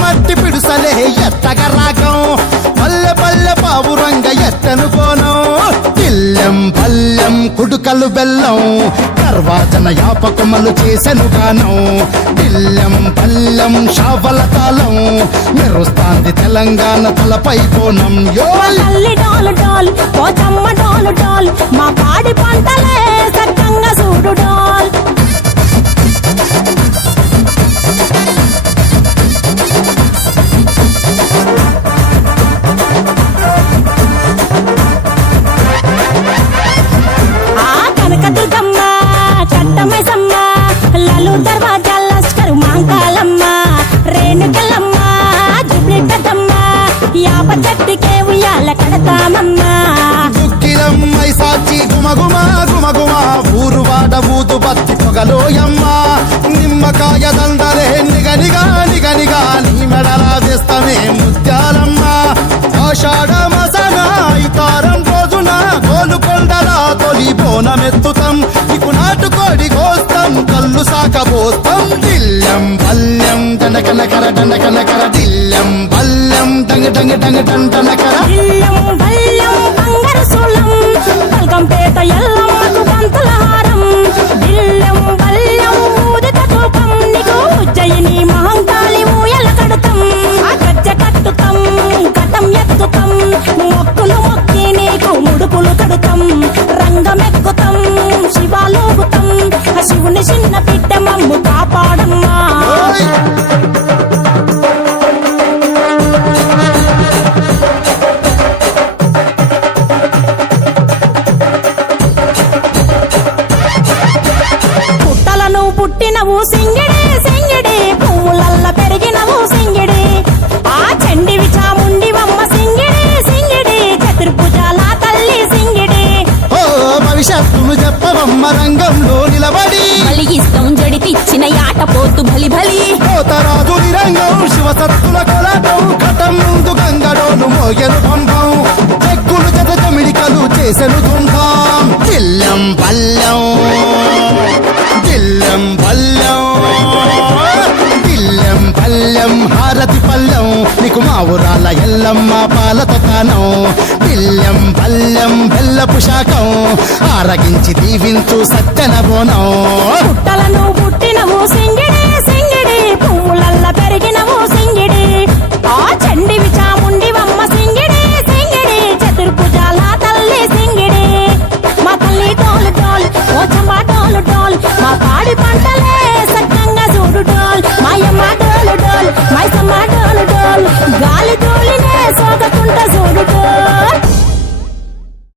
మట్టి పిడుసలే ఎత్తగ రాగం పల్లె పల్లె పావురంగ ఎత్తను కోణం తిల్లెం పల్లెం కుడుకలు బెల్లం దర్వాజన యాపకమలు చేసెను గానం తిల్లెం పల్లెం షావల తాళం మెరుస్తాంది తెలంగాణ తలపై కోణం తల్లి డాలు డాల్ పోచమ్మ డాలు డాల్ మా పాడి పంటలే సక్కంగా చూడు డాల్ కనకదుర్గమ్మ కట్టమైసమ్మ లలు దర్వాజా లస్కరు మాంకాలమ్మ రేణుకెళ్ళమ్మ జుబ్లి పెద్దమ్మ యాప చెట్టుకే ఉయ్యాల కడతామమ్మ దుక్కిలమ్మై సాచి గుమగుమ గుమగుమ ఊరు వాడ ఊదు బత్తి పొగలోయమ్మ నిమ్మకాయ దండలే నిగనిగా నిగనిగా నీ మెడలా వేస్తమే ముత్యాలమ్మ ఆషాఢ మసన ఇతారం రోజున గోలుకొండల తొలి బోనమెత్తుతాం నీకు నాటుకోడి కోస్తాం కళ్ళు సాకబోస్తాం దిల్లెం పల్లెం దండకనకర దండకనకర దిల్లెం పల్లెం డంగ డంగ డంగ డండనకర ఇల్లం బల్లం బంగారు సూలం పల్కంపేట ఎల్లమ్మకు పంతుల హారం ఇల్లం బల్లం ఊదిత ధూపం నీకు ఉజ్జయిని మహంకాళి ఊయల కడుతాం ఆ గజ్జ కట్టుతాం కటం ఎత్తుతాం మొక్కులు మొక్కి నీకు ముడుపులు కడుతాం రంగమెక్కుతాం శివాలోగుతాం ఆ శివుని చిన్న బిడ్డ మమ్ము కాపాడమ్మా పుట్టలను పుట్టినవు సింగిడి సింగిడి పువ్వులల్ల పెరిగినవు సింగిడి ఆ చండివి చాముండివమ్మ సింగిడి సింగిడి చతుర్భుజాల తల్లి సింగిడి ఓ భవిష్యత్తును చెప్పవమ్మ రంగంలో నిలబడి బలిగిస్తాం జడితిచ్చిన యాట పోతు బలి బలి పోతరాజు నిరంగం శివసత్తుల కొలటం కటం ముందు గంగడోను మోగెను పంపం చెక్కులు జత జమిడికలు చేసెను తుంటాం దిల్లెం పల్లెం దిల్లెం పల్లెం దిల్లెం పల్లెం హారతి పల్లెం నీకు మా ఊరాల ఎల్లమ్మ పాలతో కానం దిల్లెం పల్లెం బెల్లపు శాఖం ఆరగించి దీవించు సత్యన బోనం